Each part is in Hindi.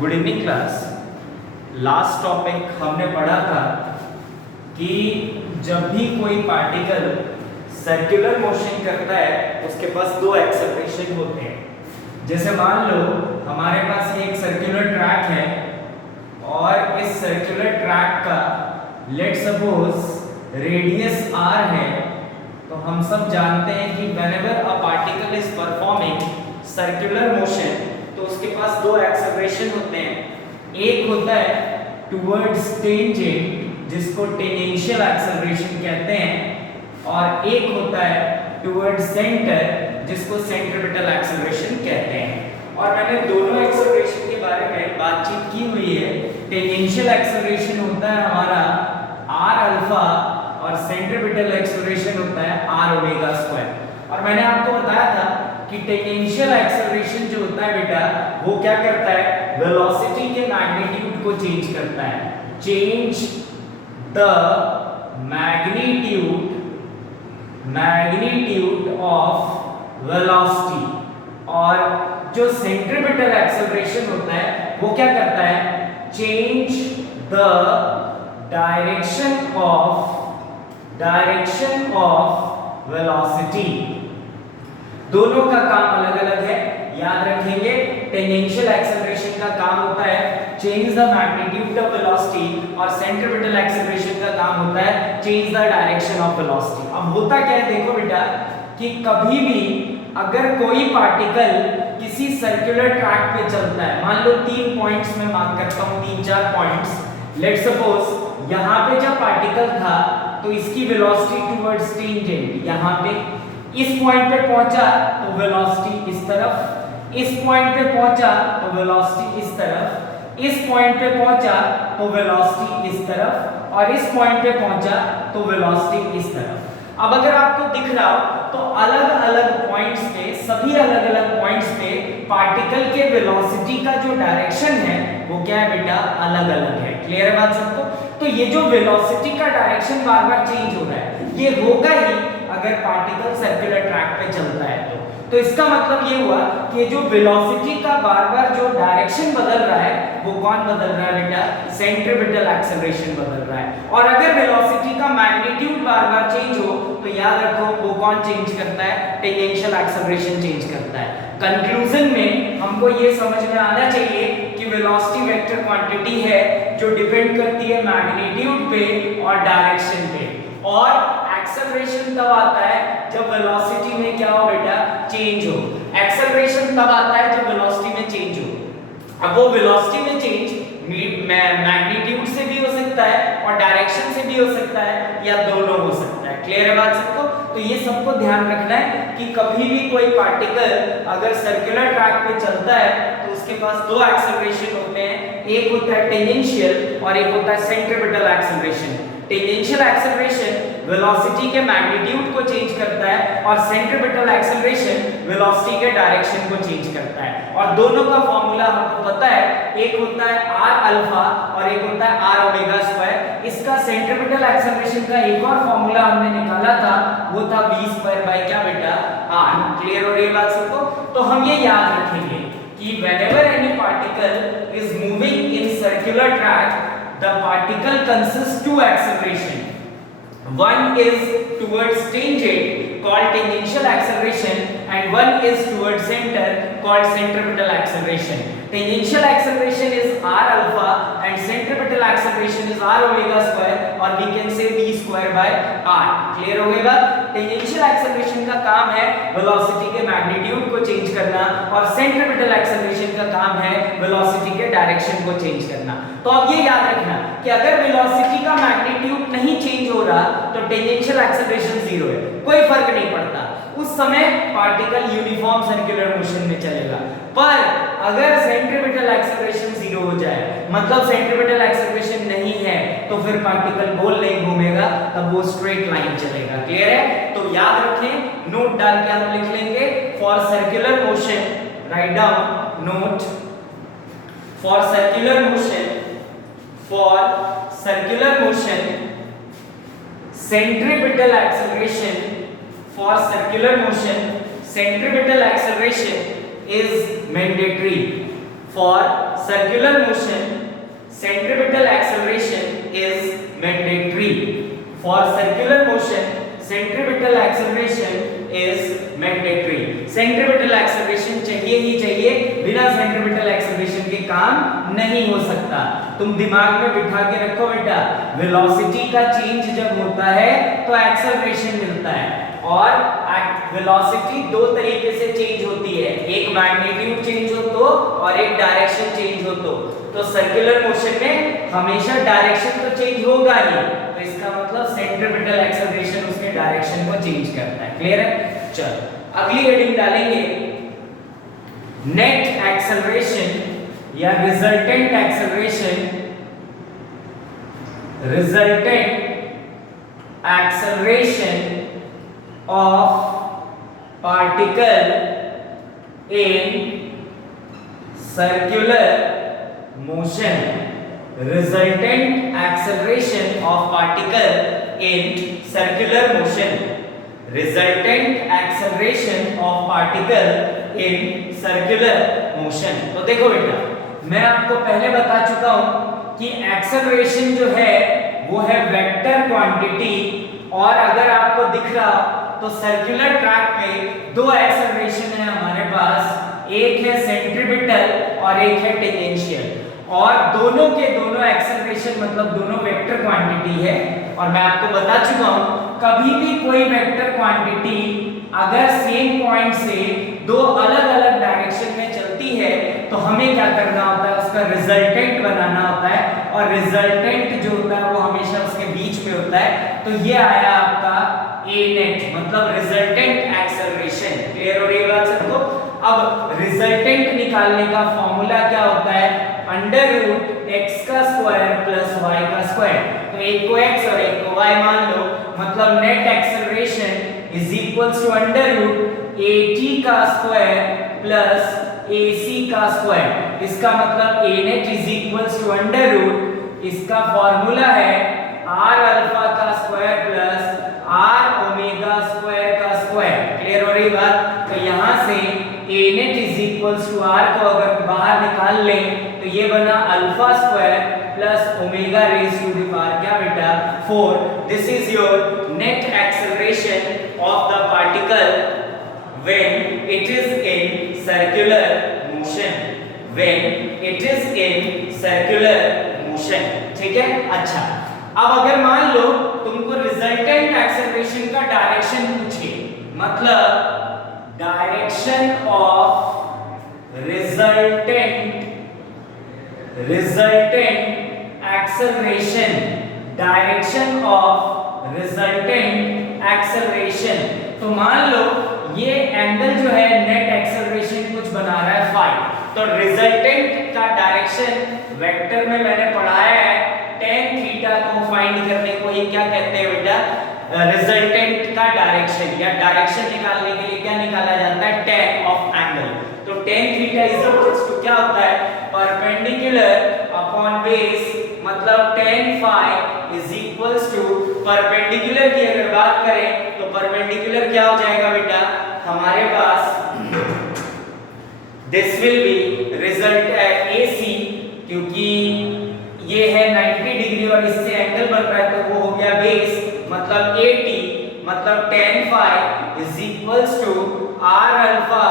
Good evening class. Last topic हमने पढ़ा था कि जब भी कोई पार्टिकल सर्कुलर मोशन करता है उसके पास दो एक्सेलरेशन होते हैं। जैसे मान लो हमारे पास एक सर्कुलर ट्रैक है और इस सर्कुलर ट्रैक का लेट सपोज रेडियस r है, तो हम सब जानते हैं कि whenever a particle is performing circular motion तो उसके पास दो एक्सेलरेशन होते हैं। एक होता है टुवर्ड्स टेंजेंट जिसको टेंजेंशियल एक्सेलरेशन कहते हैं, और एक होता है टुवर्ड्स सेंटर जिसको सेंट्रिपिटल एक्सेलरेशन कहते हैं। और मैंने दोनों एक्सेलरेशन के बारे में बातचीत की हुई है। टेंजेंशियल एक्सेलरेशन होता है हमारा r अल्फा और सेंट्रिपिटल एक्सेलरेशन होता है r ओमेगा स्क्वायर। और मैंने आपको बताया था कि टेंजेंशियल एक्सेलरेशन जो होता है बेटा वो क्या करता है, वेलोसिटी के मैग्नीट्यूड को चेंज करता है। Change the magnitude of velocity. और जो सेंट्रिपिटल एक्सेलरेशन होता है वो क्या करता है, change the direction of velocity. दोनों का काम अलग अलग है, याद रखेंगे। टेंजेंशियल एक्सेलरेशन का काम होता है change the magnitude of velocity और सेंट्रिपिटल एक्सेलरेशन का काम होता है change the direction of velocity. अब होता क्या है, देखो बेटा कि कभी भी अगर कोई पार्टिकल किसी सर्कुलर ट्रैक पे चलता है, मान लो 3 पॉइंट्स में मार्क करता हूं, 3-4 पॉइंट्स। लेट्स सपोज यहां पे जब पार्टिकल था तो इसकी वेलोसिटी टुवर्ड्स टेंजेंट, यहां पे इस पॉइंट पे पहुंचा तो वेलोसिटी इस तरफ, इस पॉइंट पे पहुंचा तो वेलोसिटी इस तरफ, इस पॉइंट पे पहुंचा तो वेलोसिटी इस तरफ, और इस पॉइंट पे पहुंचा तो वेलोसिटी इस तरफ। अब अगर आपको दिख रहा हो तो अलग अलग पॉइंट्स पे, सभी अलग अलग पॉइंट्स पे पार्टिकल के वेलोसिटी का जो डायरेक्शन है वो क्या है बेटा, अलग अलग है। क्लियर है बात सबको? तो ये जो वेलोसिटी का डायरेक्शन बार बार चेंज हो रहा है ये होगा ही अगर पार्टिकल सर्कुलर ट्रैक पे चलता है तो इसका मतलब ये हुआ कि जो वेलोसिटी का बार बार जो डायरेक्शन बदल रहा है वो कौन बदल रहा है बेटा, सेंट्रिपिटल एक्सेलरेशन बदल रहा है। और अगर वेलोसिटी का मैग्नीट्यूड बार बार चेंज हो तो याद रखो वो कौन चेंज करता है, टेंजेंशियल एक्सेलरेशन चेंज करता है। कंक्लूजन में हमको ये समझ में आना चाहिए कि वेलोसिटी वेक्टर क्वांटिटी है जो डिपेंड करती है मैग्नीट्यूड पे और डायरेक्शन पे, और एक्सेलरेशन तब आता है जब वेलोसिटी में क्या हो बेटा, चेंज हो। एक्सेलरेशन तब आता है जब वेलोसिटी में चेंज हो। अब वो वेलोसिटी में चेंज मैग्नीट्यूड से भी हो सकता है और डायरेक्शन से भी हो सकता है, या दोनों हो सकता है। क्लियर है बात सबको? तो ये सबको ध्यान रखना है कि कभी भी कोई पार्टिकल अगर सर्कुलर ट्रैक पे चलता है तो उसके पास दो एक्सेलरेशन होते हैं, एक होता है टेंजेंशियल और एक होता है centripetal acceleration. Tangential acceleration velocity के मैग्नीट्यूड को चेंज करता है और सेंट्रिपिटल एक्सेलरेशन वेलोसिटी के डायरेक्शन को चेंज करता है। और दोनों का फॉर्मूला हमको पता है, एक होता है r अल्फा और एक होता है r ओमेगा स्क्वायर। इसका सेंट्रिपिटल एक्सेलरेशन का एक और फॉर्मूला हमने निकाला था, वो था v स्क्वायर बाय क्या बेटा, r। क्लियर हो रही है बात सबको? तो हम ये याद रखेंगे कि whenever any particle is moving in circular track the particle consists two acceleration. One is towards tangent called tangential acceleration and one is towards center called centripetal acceleration. Tangential acceleration is r alpha and centripetal acceleration is r omega square, or we can say v square by r. Clear हो गई बात? टेंजेंशियल एक्सेलरेशन का काम है वेलोसिटी के मैग्नीट्यूड को चेंज करना और सेंट्रिपिटल एक्सेलरेशन का काम है वेलोसिटी के डायरेक्शन को चेंज करना। तो अब ये याद रखना कि अगर वेलोसिटी का मैग्नीट्यूड नहीं चेंज हो रहा तो टेंजेंशियल एक्सेलरेशन जीरो है, कोई फर्क नहीं पड़ता। उस समय पार्टिकल यूनिफॉर्म सर्कुलर मोशन में चलेगा। पर अगर सेंट्रिपिटल एक्सेलरेशन जीरो हो जाए, मतलब सेंट्रिपिटल एक्सेलरेशन नहीं है, तो फिर पार्टिकल गोल नहीं घूमेगा, तब वो स्ट्रेट लाइन चलेगा। क्लियर है? तो याद रखें, नोट डाल के हम लिख लेंगे for circular motion, right down note for circular motion centripetal acceleration, for circular motion centripetal acceleration is mandatory for circular motion, centripetal acceleration is mandatory. For circular motion, centripetal acceleration is mandatory. Centripetal acceleration चाहिए ही चाहिए, बिना centripetal acceleration के काम नहीं हो सकता. तुम दिमाग में बिठा के रखो बेटा, वेलोसिटी का चेंज जब होता है तो एक्सेलरेशन मिलता है. और वेलोसिटी दो तरीके से चेंज होती है, एक मैग्नीट्यूड चेंज हो तो और एक डायरेक्शन चेंज हो तो सर्कुलर मोशन में हमेशा डायरेक्शन तो चेंज होगा ही, तो इसका मतलब सेंट्रिपेटल एक्सेलरेशन उसके डायरेक्शन को चेंज करता है. क्लियर है? चलो अगली हेडिंग डालेंगे नेट एक्सेलरेशन या resultant acceleration. Resultant acceleration of particle in circular motion. Resultant acceleration of particle in circular motion. Resultant acceleration of particle in circular motion. तो देखो बेटा, मैं आपको पहले बता चुका हूं कि एक्सेलरेशन जो है वो है वेक्टर क्वांटिटी, और अगर आपको दिख रहा तो सर्कुलर ट्रैक पे दो एक्सेलरेशन है हमारे पास, एक है सेंट्रिपिटल और एक है टेंजेंशियल, और दोनों के दोनों एक्सेलरेशन मतलब दोनों वेक्टर क्वांटिटी है. और मैं आपको बता चुका हूं कभी भी कोई वेक्टर क्वांटिटी अगर सेम पॉइंट से दो अलग अलग डायरेक्शन में चलती है तो हमें क्या करना होता है, उसका रिजल्टेंट बनाना होता है, और रिजल्टेंट जो होता है वो हमेशा उसके बीच में होता है. तो ये आया आपका a net, मतलब रिजल्टेंट एक्सेलरेशन. क्लियर हो रही है बात सबको? अब रिजल्टेंट निकालने का फॉर्मूला क्या होता है, अंडर रूट x का स्क्वायर प्लस y का स्क्वायर. तो एक को x और एक को y मान लो, मतलब net acceleration is equals to under root at का स्क्वायर प्लस ac का स्क्वायर. इसका मतलब a net is equals to under root, इसका फॉर्मूला है r अल्फा का square plus r omega square का स्क्वायर. क्लियर हो रही बात? तो यहां से a net is equals to r को अगर बाहर निकाल लें तो ये बना alpha square plus omega raise to the power क्या बेटा 4. This is your net acceleration of the particle when it is in circular motion. When it is in circular motion. ठीक है? अच्छा, अब अगर मान लो तुमको रिजल्टेंट एक्सेलरेशन का डायरेक्शन पूछे, मतलब direction of resultant acceleration, direction of resultant acceleration. तो मान लो ये एंगल जो है नेट एक्सेलरेशन कुछ बना रहा है फाई, तो रिजल्टेंट का डायरेक्शन वेक्टर में मैंने पढ़ाया है, tan थीटा को फाइंड करने को ये क्या कहते हैं बेटा, रिजल्टेंट का डायरेक्शन, या डायरेक्शन निकालने के लिए क्या निकाला जाता है, tan ऑफ एंगल. तो tan theta is equals to क्या होता है, परपेंडिकुलर अपॉन बेस, मतलब tan phi is equals to perpendicular की अगर बात करें तो परपेंडिकुलर क्या हो जाएगा बेटा, हमारे पास this will be result at AC, क्योंकि ये है 90 डिग्री और इससे एंगल बन रहा है तो वो हो गया बेस, मतलब 80, मतलब tan phi is equals to r alpha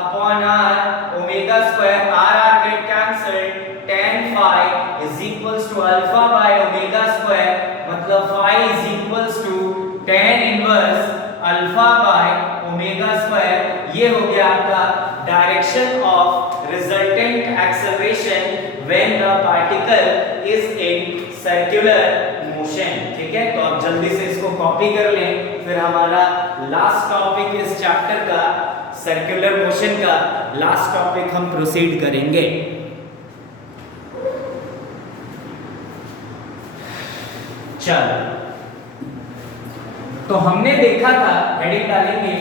upon r omega square, r get cancelled, tan phi is equals to alpha by omega square, मतलब phi is equals to tan inverse alpha by omega square. ये हो गया आपका direction of resultant acceleration when the particle is in circular motion. ठीक है, तो आप जल्दी से इसको कॉपी कर लें, फिर हमारा लास्ट टॉपिक इस चैप्टर का सर्कुलर मोशन का लास्ट टॉपिक हम प्रोसीड करेंगे. चलो, तो हमने देखा था, हेडिंग डालेंगे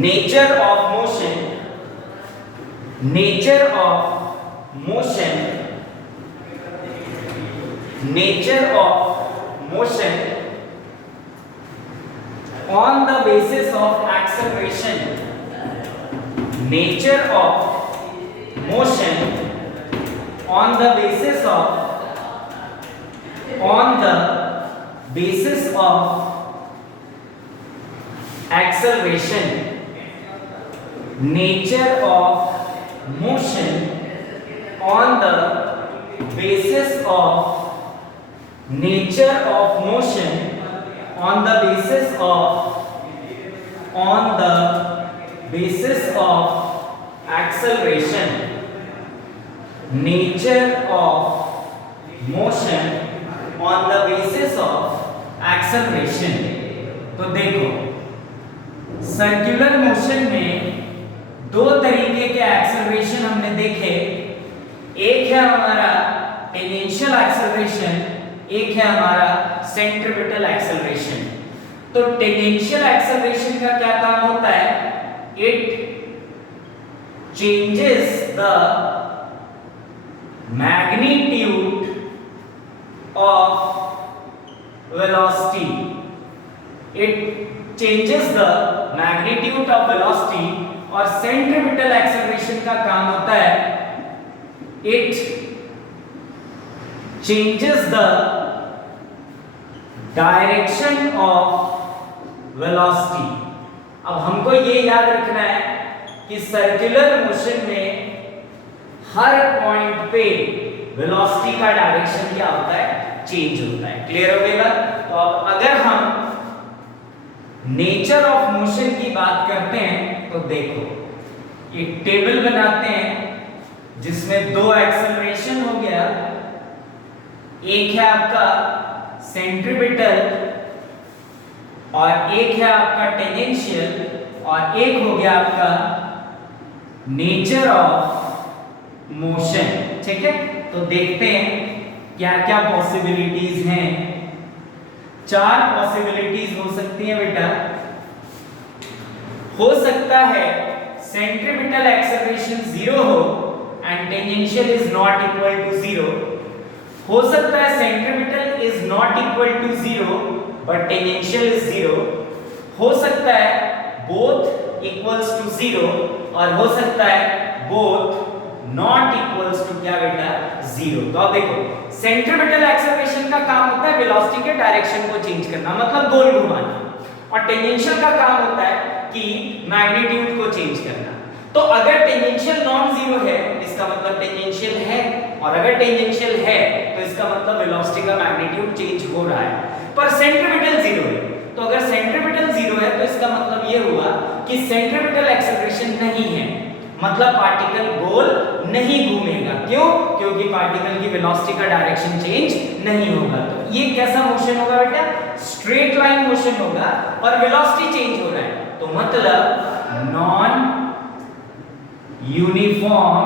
nature of motion, nature of motion, nature of motion on the basis of acceleration, nature of motion on the basis of acceleration. Nature of motion on the basis of acceleration. Nature of motion on the basis of acceleration. तो देखो सर्कुलर मोशन में दो तरीके के एक्सेलरेशन हमने देखे, एक है हमारा टेंजेंशियल एक्सेलरेशन, एक है हमारा सेंट्रीपिटल एक्सेलरेशन। तो टेंजेंशियल एक्सेलरेशन का क्या काम होता है? It changes the magnitude of velocity. It changes the magnitude of velocity. और सेंट्रीपिटल एक्सेलरेशन का काम होता है it changes the direction of velocity. अब हमको ये याद रखना है कि सर्कुलर मोशन में हर पॉइंट पे वेलोसिटी का डायरेक्शन क्या होता है? चेंज होता है। क्लियर हो गया? तो अब अगर हम नेचर ऑफ मोशन की बात करते हैं तो देखो एक टेबल बनाते हैं जिसमें दो एक्सेलरेशन हो गया, एक है आपका सेंट्रीपिटल और एक है आपका टेंजेंशियल, और एक हो गया आपका नेचर ऑफ मोशन। ठीक है, तो देखते हैं क्या क्या पॉसिबिलिटीज हैं। चार पॉसिबिलिटीज हो सकती हैं बेटा। हो सकता है सेंट्रीपिटल एक्सेलरेशन 0 हो and tangential is not equal to 0। हो सकता है centripetal is not equal to 0 but tangential is 0। हो सकता है बोथ इक्वल्स टू 0 और हो सकता है बोथ नॉट इक्वल्स टू क्या बेटा? 0। तो अब देखो सेंट्रीपिटल एक्सेलरेशन का काम होता है वेलोसिटी के डायरेक्शन को चेंज करना, मतलब गोल घुमाना, और टेंजेंशियल का काम होता है कि मैग्नीट्यूड को चेंज करना। तो अगर टेंजेंशियल नॉन जीरो है इसका मतलब टेंजेंशियल है, और अगर टेंजेंशियल है तो इसका मतलब वेलोसिटी का मैग्नीट्यूड चेंज हो रहा है। पर सेंट्रीपिटल 0 है, तो अगर सेंट्रीपिटल 0 है तो इसका मतलब ये हुआ कि सेंट्रीपिटल एक्सेलरेशन नहीं है, मतलब पार्टिकल गोल नहीं घूमेगा। क्यों? क्योंकि पार्टिकल की वेलोसिटी का डायरेक्शन चेंज नहीं होगा। तो ये कैसा मोशन होगा बेटा? स्ट्रेट लाइन मोशन होगा और वेलोसिटी चेंज हो रहा है, तो मतलब non uniform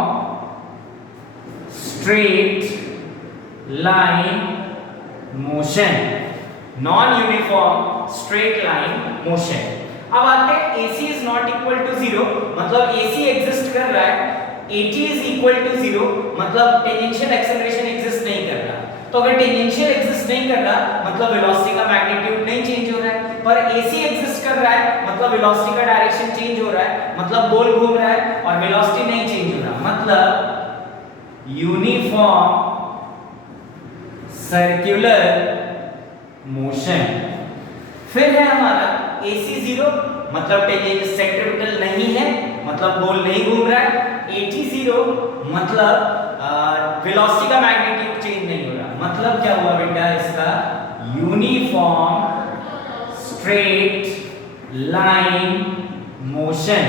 straight line motion. Non uniform straight line motion. अब आते हैं AC is not equal to 0, मतलब AC एग्जिस्ट कर रहा है, AT इज इक्वल टू 0 मतलब टेंजेंशियल एक्सेलरेशन एग्जिस्ट नहीं कर रहा। तो अगर टेंजेंशियल एग्जिस्ट नहीं कर रहा मतलब वेलोसिटी का मैग्नीट्यूड नहीं चेंज हो रहा है, पर AC एग्जिस्ट कर रहा है मतलब वेलोसिटी का डायरेक्शन चेंज हो रहा है, मतलब गोल घूम रहा है और वेलोसिटी नहीं चेंज हो रहा, मतलब यूनिफॉर्म सर्कुलर मोशन। फिर है हमारा AC 0 मतलब टेंजेंशियल सेंट्रीपिटल नहीं है, मतलब गोल नहीं घूम रहा है। AT 0 मतलब वेलोसिटी का मैग्नीट्यूड चेंज नहीं हो रहा, मतलब क्या हुआ बेटा? इसका यूनिफॉर्म स्ट्रेट लाइन मोशन।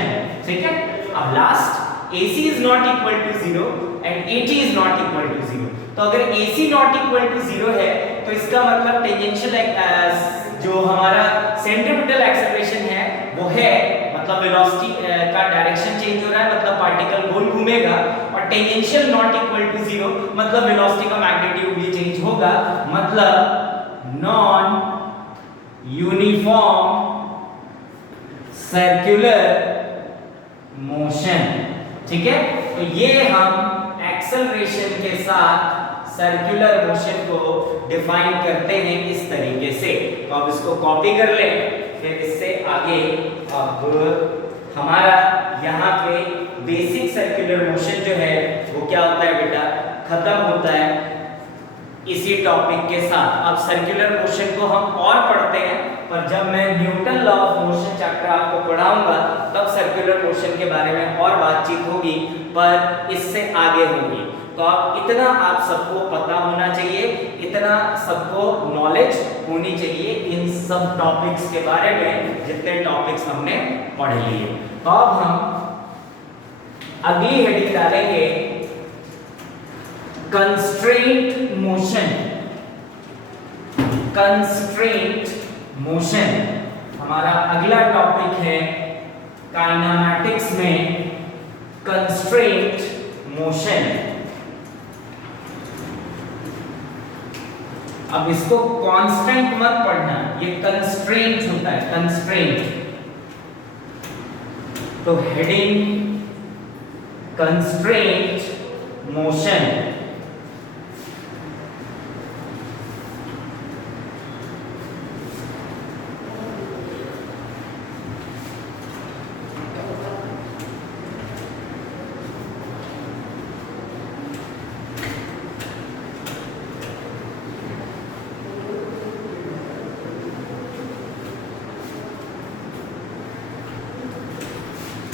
ठीक है, अब last AC is not equal to 0 and AT is not equal to 0। तो अगर AC नॉट इक्वल टू 0 है तो इसका मतलब टेंजेंशियल जो हमारा सेंट्रीपिटल एक्सेलरेशन है वो है, मतलब वेलोसिटी का डायरेक्शन चेंज हो रहा है, मतलब पार्टिकल गोल घूमेगा, और टेंजेंशियल नॉट इक्वल टू 0 मतलब वेलोसिटी का मैग्नीट्यूड भी चेंज होगा, मतलब नॉन यूनिफॉर्म सर्कुलर मोशन। ठीक है, तो ये हम एक्सेलरेशन के साथ सर्कुलर मोशन को डिफाइन करते हैं इस तरीके से। तो अब इसको कॉपी कर लें, फिर इससे आगे अब हमारा यहाँ पे बेसिक सर्कुलर मोशन जो है क्या होता है बेटा, खत्म होता है इसी टॉपिक के साथ। अब सर्कुलर मोशन को हम और पढ़ते हैं, पर जब मैं Newton law of motion chapter आपको पढ़ाऊंगा तब सर्कुलर मोशन के बारे में और बातचीत होगी, पर इससे आगे होगी। तो इतना आप सबको पता होना चाहिए, इतना सबको नॉलेज होनी चाहिए इन सब टॉपिक्स के बारे में जितने टॉपिक्स हमने पढ़ लिए। तो अब हम अगली हेडिंग डालेंगे कंस्ट्रेंट मोशन। कंस्ट्रेंट मोशन हमारा अगला टॉपिक है काइनेमैटिक्स में, कंस्ट्रेंट मोशन। अब इसको कांस्टेंट मत पढ़ना, ये कंस्ट्रेंट होता है, कंस्ट्रेंट। तो heading constraint motion.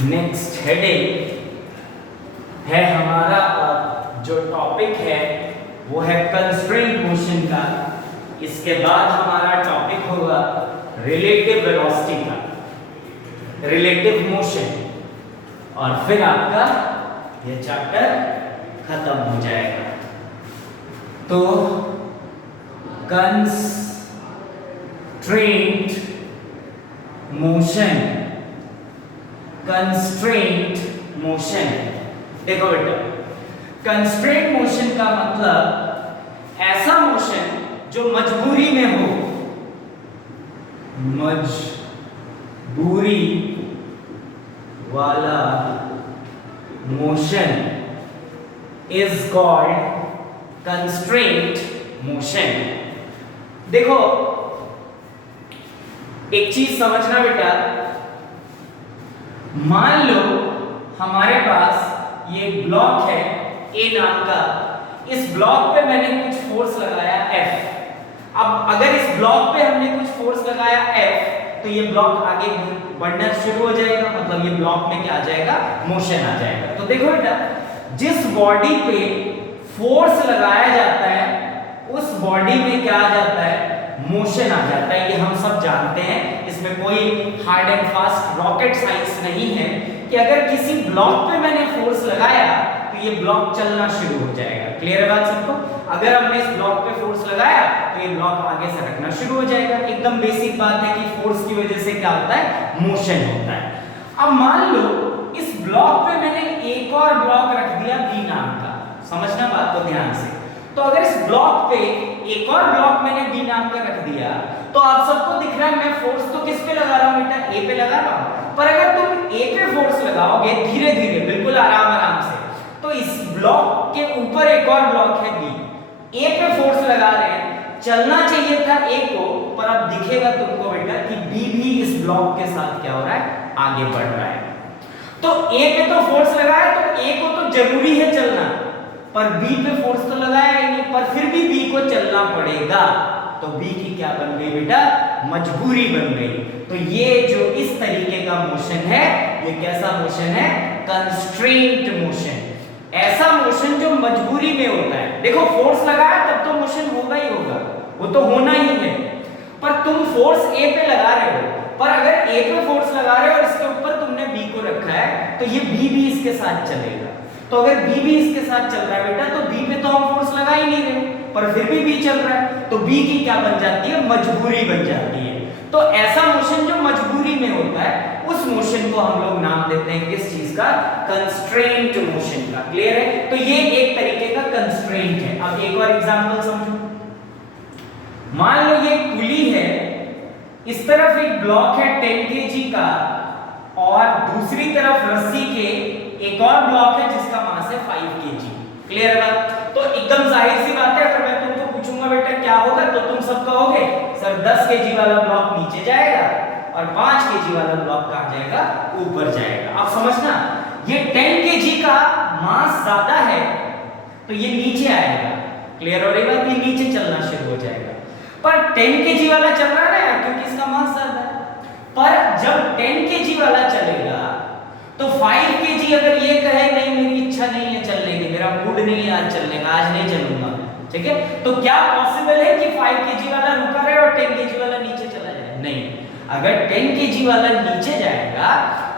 Next heading है हमारा, जो टॉपिक है वो है कंस्ट्रेंट मोशन का। इसके बाद हमारा टॉपिक होगा रिलेटिव वेलोसिटी का, रिलेटिव मोशन, और फिर आपका ये चैप्टर खत्म हो जाएगा। तो कंस्ट्रेंट मोशन, कंस्ट्रेंट मोशन। देखो बेटा, कंस्ट्रेंट मोशन का मतलब ऐसा मोशन जो मजबूरी में हो, मजबूरी वाला motion is called constraint motion. देखो एक चीज समझना बेटा, मान लो हमारे पास ये ब्लॉक है ए नाम का, इस ब्लॉक पे मैंने कुछ फोर्स लगाया F। अब अगर इस ब्लॉक पे हमने कुछ फोर्स लगाया F तो ये ब्लॉक आगे बढ़ना शुरू हो जाएगा, मतलब ये ब्लॉक में क्या आ जाएगा, मोशन आ जाएगा। तो देखो बेटा, जिस बॉडी पे फोर्स लगाया जाता है उस बॉडी में क्या आ जाता है, मोशन आ जाता है। ये हम सब जानते हैं, इसमें कोई hard and fast rocket science नहीं है कि अगर किसी ब्लॉक पे मैंने फोर्स लगाया तो ये ब्लॉक चलना शुरू हो जाएगा। क्लियर है बात सबको? अगर हमने इस ब्लॉक पे फोर्स लगाया तो ये ब्लॉक आगे सरकना शुरू हो जाएगा। एकदम बेसिक बात है कि फोर्स की वजह से क्या होता है, मोशन होता है। अब मान लो इस ब्लॉक पे मैंने एक और ब्लॉक रख दिया B नाम का, समझना बात को ध्यान से। तो अगर इस ब्लॉक पे एक और ब्लॉक मैंने B नाम का रख दिया तो आप सबको दिख रहा है मैं फोर्स तो किस पे लगा रहा हूं बेटा, A पे लगा रहा हूं। पर अगर तुम A पे फोर्स लगाओगे धीरे धीरे, बिल्कुल आराम आराम से, तो इस ब्लॉक के ऊपर एक और ब्लॉक है B, A पे फोर्स लगा रहे हैं, चलना चाहिए था A को, पर अब दिखेगा तुमको बेटा कि B भी इस ब्लॉक के साथ क्या हो रहा है, आगे बढ़ रहा है। तो A पे तो फोर्स लगाया तो A को तो जरूरी है चलना, पर B पे फोर्स तो लगाया ही नहीं, पर फिर भी B को चलना पड़ेगा। तो B की क्या बन गई बेटा, मजबूरी बन गई। तो ये जो इस तरीके का मोशन है, ये कैसा मोशन है, कंस्ट्रेंट मोशन। ऐसा मोशन जो मजबूरी में होता है। देखो फोर्स लगाया तब तो मोशन होगा ही होगा, वो तो होना ही है, पर तुम फोर्स A पे लगा रहे हो, पर अगर A पे फोर्स लगा रहे हो और इसके ऊपर तुमने B को रखा है तो ये B भी इसके साथ चलेगा। तो अगर B भी इसके साथ चल रहा है बेटा तो B पे तो हम फोर्स लगा ही नहीं रहे, पर फिर भी B चल रहा है, तो B की क्या बन जाती है, मजबूरी बन जाती है। तो ऐसा मोशन जो मजबूरी में होता है उस मोशन को हम लोग नाम देते हैं किस चीज का, कंस्ट्रेंट मोशन का। क्लियर है? तो ये एक तरीके का कंस्ट्रेंट है। अब एक और एग्जांपल समझो। मान लो ये पुली है, इस तरफ एक ब्लॉक है 10 kg का और दूसरी तरफ रस्सी के एक और ब्लॉक है जिसका मास है 5 kg। क्लियर है बात? तो एकदम जाहिर सी बात है, अगर मैं तुमको पूछूंगा बेटा क्या होगा तो तुम सब कहोगे सर 10 kg वाला ब्लॉक नीचे जाएगा और 5 kg वाला ब्लॉक कहां जाएगा, ऊपर जाएगा। अब समझना, ये 10 kg का मास ज्यादा है तो ये नीचे आएगा। क्लियर हो रही बात? ये नीचे चलना शुरू हो जाएगा। पर 10 kg वाला चल रहा है ना, क्योंकि इसका मास ज्यादा है। पर जब 10 kg वाला चलेगा तो 5 kg अगर ये कहे नहीं मेरी इच्छा नहीं है चलने की, मेरा मूड नहीं है आज चलने का, आज नहीं चलूंगा, ठीक है, तो क्या पॉसिबल है कि 5 kg वाला रुका रहे और 10 kg वाला नीचे चला जाए? नहीं। अगर 10 kg वाला नीचे जाएगा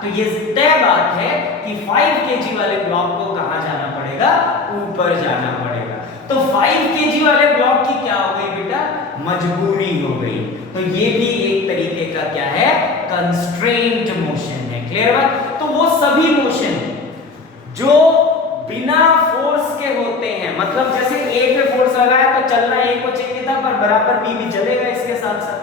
तो ये तय बात है कि 5 kg वाले ब्लॉक को कहां जाना पड़ेगा? ऊपर जाना पड़ेगा। तो 5 kg वाले ब्लॉक की क्या हो गई बेटा? मजबूरी हो गई। तो ये भी एक तरीके का क्या है? कंस्ट्रेंट मोशन है। क्लियर बात? तो वो सभी मोशन जो बिना फोर्स के होते हैं, मतलब जैसे ए पे फोर्स लगाया तो चलना ए को चाहिए था, पर बराबर बी भी चलेगा इसके साथ साथ।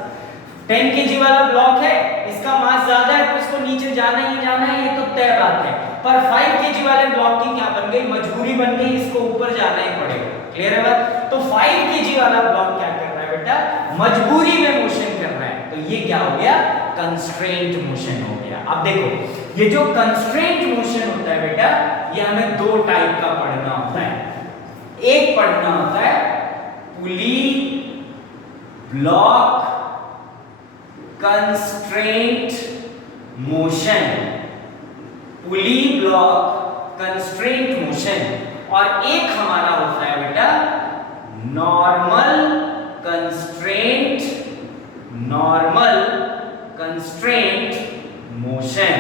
10 kg वाला ब्लॉक है, इसका मास ज्यादा है तो इसको नीचे जाना ही जाना है, ये तो तय बात है। पर 5 kg वाले ब्लॉक की क्या बन गई? मजबूरी बन गई, इसको ऊपर जाना ही पड़ेगा। क्लियर है बात? तो 5 kg वाला ब्लॉक क्या कर रहा है बेटा? मजबूरी में मोशन कर रहा है। तो ये क्या हो गया? कंस्ट्रेंट मोशन हो गया। अब देखो, ये जो कंस्ट्रेंट मोशन होता है बेटा, ये हमें दो टाइप का पढ़ना होता है। एक पढ़ना होता है पुली block constraint motion, pulley block constraint motion, और एक हमारा होता है बेटा normal constraint motion.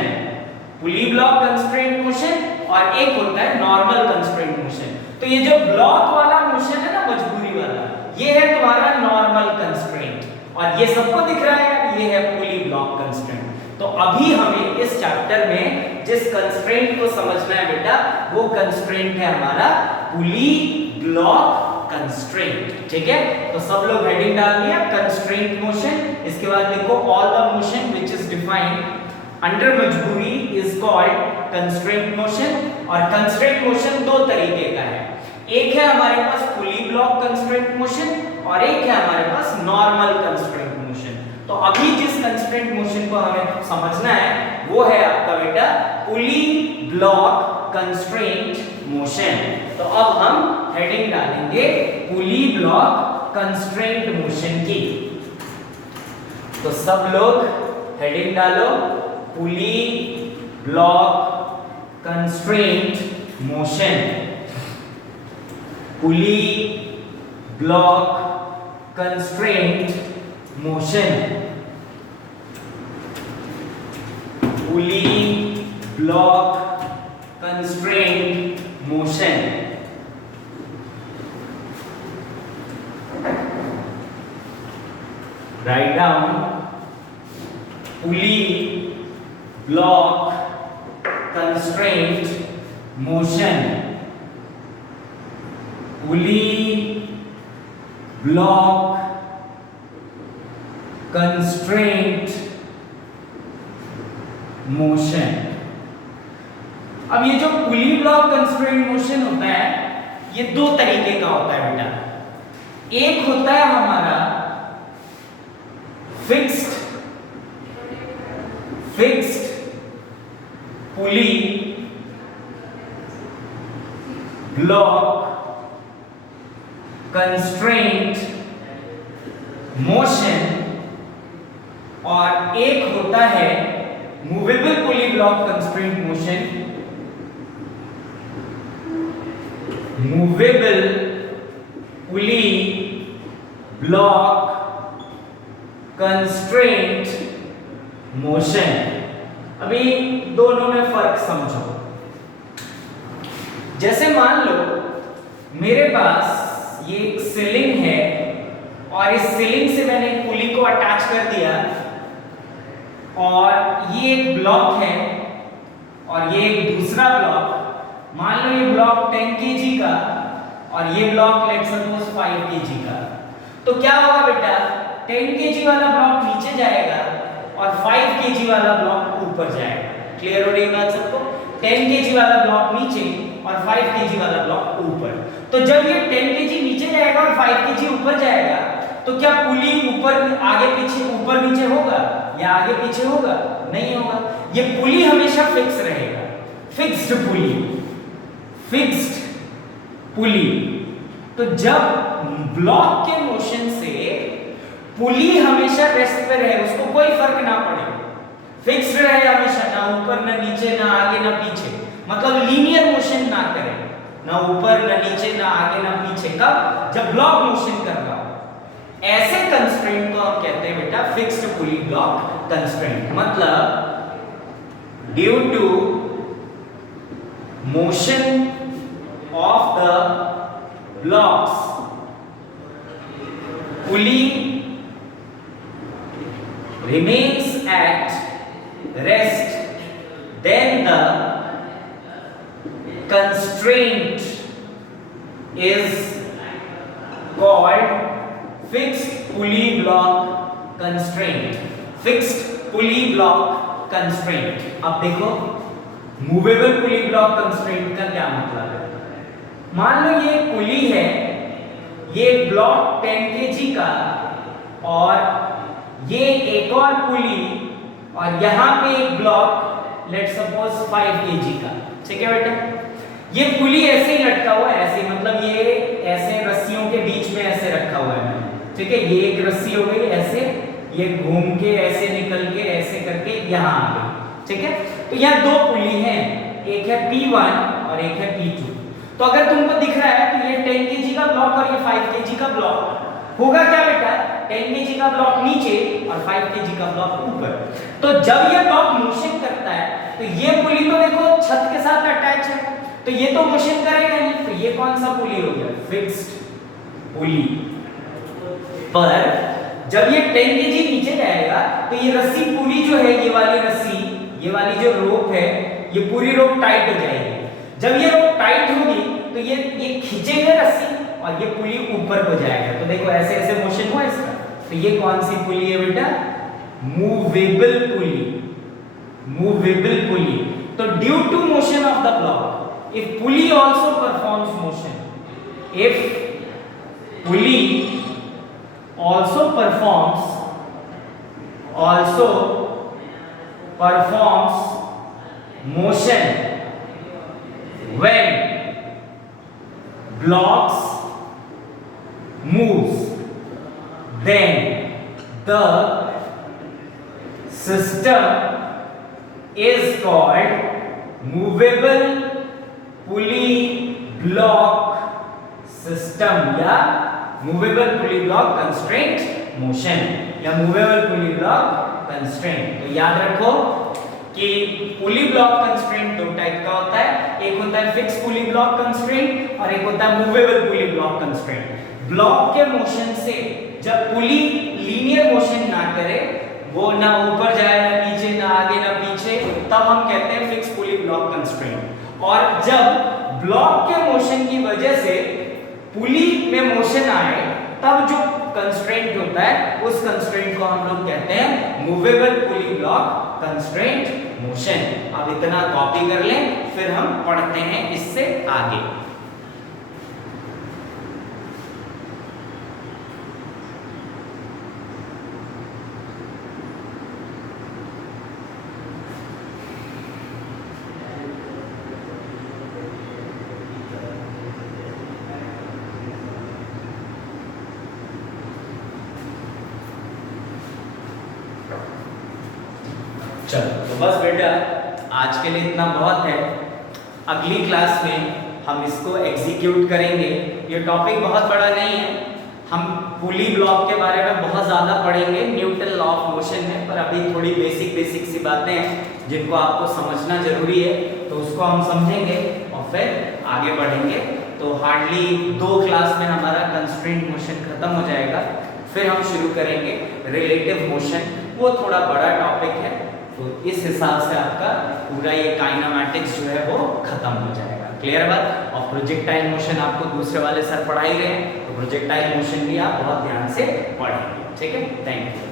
Pulley block constraint motion और एक होता है नॉर्मल कंस्ट्रेंट मोशन। तो ये जो ब्लॉक वाला मोशन है ना, मजबूरी वाला, ये है तुम्हारा नॉर्मल कंस्ट्रेंट, और ये सबको दिख रहा है, ये है पुली ब्लॉक कंस्ट्रेंट। तो अभी हमें इस चैप्टर में जिस कंस्ट्रेंट को समझना है बेटा, वो कंस्ट्रेंट है हमारा पुली ब्लॉक कंस्ट्रेंट। ठीक है, तो सब लोग हेडिंग डाल दिया कंस्ट्रेंट मोशन। इसके बाद देखो all the motion which is defined under मजबूरी इज कॉल्ड कंस्ट्रेंट मोशन। और कंस्ट्रेंट मोशन दो तरीके का है, एक है हमारे पास पुली ब्लॉक कंस्ट्रेंट मोशन और एक है हमारे पास नॉर्मल कंस्ट्रेंट मोशन। तो अभी जिस कंस्ट्रेंट मोशन को हमें समझना है वो है आपका बेटा पुली ब्लॉक कंस्ट्रेंट मोशन। तो अब हम हेडिंग डालेंगे पुली ब्लॉक कंस्ट्रेंट मोशन की। तो सब लोग हेडिंग डालो pulley block constraint motion, pulley block constraint motion, pulley block constraint motion. Right down pulley block constraint motion, pulley block constraint motion. अब ये जो पुली ब्लॉक कंस्ट्रेंट मोशन होता है, ये दो तरीके का होता है बेटा। एक होता है हमारा fixed pulley block constraint motion, और एक होता है movable pulley block constraint motion, movable pulley block constraint motion. अभी दोनों में फर्क समझो। जैसे मान लो मेरे पास ये एक सीलिंग है और इस सीलिंग से मैंने एक पुली को अटैच कर दिया, और ये एक ब्लॉक है और ये एक दूसरा ब्लॉक। मान लो ये ब्लॉक 10 kg का और ये ब्लॉक लेट्स सपोज 5 kg का। तो क्या होगा बेटा, 10 kg वाला ब्लॉक नीचे जाएगा और 5 kg वाला ब्लॉक ऊपर जाएगा। क्लियर हो रही बात सबको? 10 kg वाला ब्लॉक नीचे और 5 kg वाला ब्लॉक ऊपर। तो जब ये 10 kg नीचे जाएगा और 5 kg ऊपर जाएगा, तो क्या पुली ऊपर आगे पीछे ऊपर नीचे होगा या आगे पीछे होगा? नहीं होगा। ये पुली हमेशा फिक्स रहेगा, फिक्स्ड पुली, फिक्स्ड पुली। तो जब ब्लॉक के मोशन से पुली हमेशा रेस्ट पे रहे, उसको कोई फर्क ना पड़े, फिक्स्ड रहे हमेशा, ना ऊपर ना नीचे ना आगे ना पीछे, मतलब लीनियर मोशन ना करे, ना ऊपर ना नीचे ना आगे ना पीछे, कब? जब ब्लॉक मोशन कर रहा हो, ऐसे कंस्ट्रेंट को हम कहते हैं बेटा फिक्स्ड पुली ब्लॉक कंस्ट्रेंट। मतलब due to motion of the blocks, pulley remains at rest, then the constraint is called fixed pulley block constraint। fixed pulley block constraint। अब देखो मूवेबल पुली ब्लॉक कंस्ट्रेंट का क्या मतलब है। मान लो ये पुली है, ये ब्लॉक 10 kg का, और ये एक और पुली, और यहां पे एक ब्लॉक लेट सपोज 5 kg का, ठीक है बेटा। ये पुली ऐसे ही लटका हुआ है, ऐसे, मतलब ये ऐसे रस्सियों के बीच में ऐसे रखा हुआ है, ठीक है। ये एक रस्सी हो गई ऐसे, ये घूम के ऐसे निकल के ऐसे करके यहां आ गई, ठीक है। तो यहाँ दो पुली हैं, एक है P1 और एक है P2। तो अगर तुमको दिख रहा है तो ये 10 kg का ब्लॉक और ये 5 kg का ब्लॉक होगा क्या बेटा? 10 kg का ब्लॉक नीचे और 5 kg का ब्लॉक ऊपर। तो जब ये ब्लॉक मोशन करता है तो ये पुली तो देखो छत के साथ अटैच है, तो ये तो मोशन करेगा नहीं, तो ये कौन सा पुली हो गया? Fixed pulley. पर जब ये 10 kg नीचे जाएगा तो ये रस्सी पूरी जो है, ये वाली रस्सी, ये वाली जो रोप है, ये पूरी रोप टाइट हो जाएगी। जब ये रोप टाइट होगी तो ये खींचेगा रस्सी और ये पुली ऊपर को जाएगा। तो देखो ऐसे ऐसे मोशन हुआ इसका। तो ये कौन सी पुली है बेटा? Movable pulley. Movable pulley. तो due to motion of the block, if pulley also performs motion, if pulley also performs motion when blocks moves, then the system is called movable pulley block system या movable pulley block constraint motion या movable pulley block constraint। तो याद रखो कि पुली ब्लॉक कंस्ट्रेंट दो टाइप का होता है, एक होता है फिक्स पुली ब्लॉक कंस्ट्रेंट और एक होता है movable pulley block constraint. Block के मोशन से जब पुली लीनियर मोशन ना करे, वो ना ऊपर जाए ना नीचे ना आगे ना पीछे, तब हम कहते हैं फिक्स पुली ब्लॉक कंस्ट्रेंट। और जब ब्लॉक के मोशन की वजह से पुली में मोशन आए, तब जो कंस्ट्रेंट होता है उस कंस्ट्रेंट को हम लोग कहते हैं movable pulley block constraint motion. अब इतना कॉपी कर लें, फिर हम पढ़ते हैं इससे आगे। चलो तो बस बेटा आज के लिए इतना बहुत है। अगली क्लास में हम इसको एग्जीक्यूट करेंगे। ये टॉपिक बहुत बड़ा नहीं है, हम पुली ब्लॉक के बारे में बहुत ज़्यादा पढ़ेंगे न्यूटन लॉ ऑफ मोशन में, पर अभी थोड़ी बेसिक सी बातें हैं जिनको आपको समझना जरूरी है, तो उसको हम समझेंगे और फिर आगे बढ़ेंगे। तो हार्डली 2 क्लास में हमारा कंस्ट्रेंट मोशन खत्म हो जाएगा, फिर हम शुरू करेंगे रिलेटिव मोशन। वो थोड़ा बड़ा टॉपिक है, तो इस हिसाब से आपका पूरा ये काइनेमैटिक्स जो है वो खत्म हो जाएगा। क्लियर बात? और प्रोजेक्टाइल मोशन आपको दूसरे वाले सर पढ़ा ही रहे हैं, तो प्रोजेक्टाइल मोशन भी आप बहुत ध्यान से पढ़ेंगे। ठीक है, थैंक यू।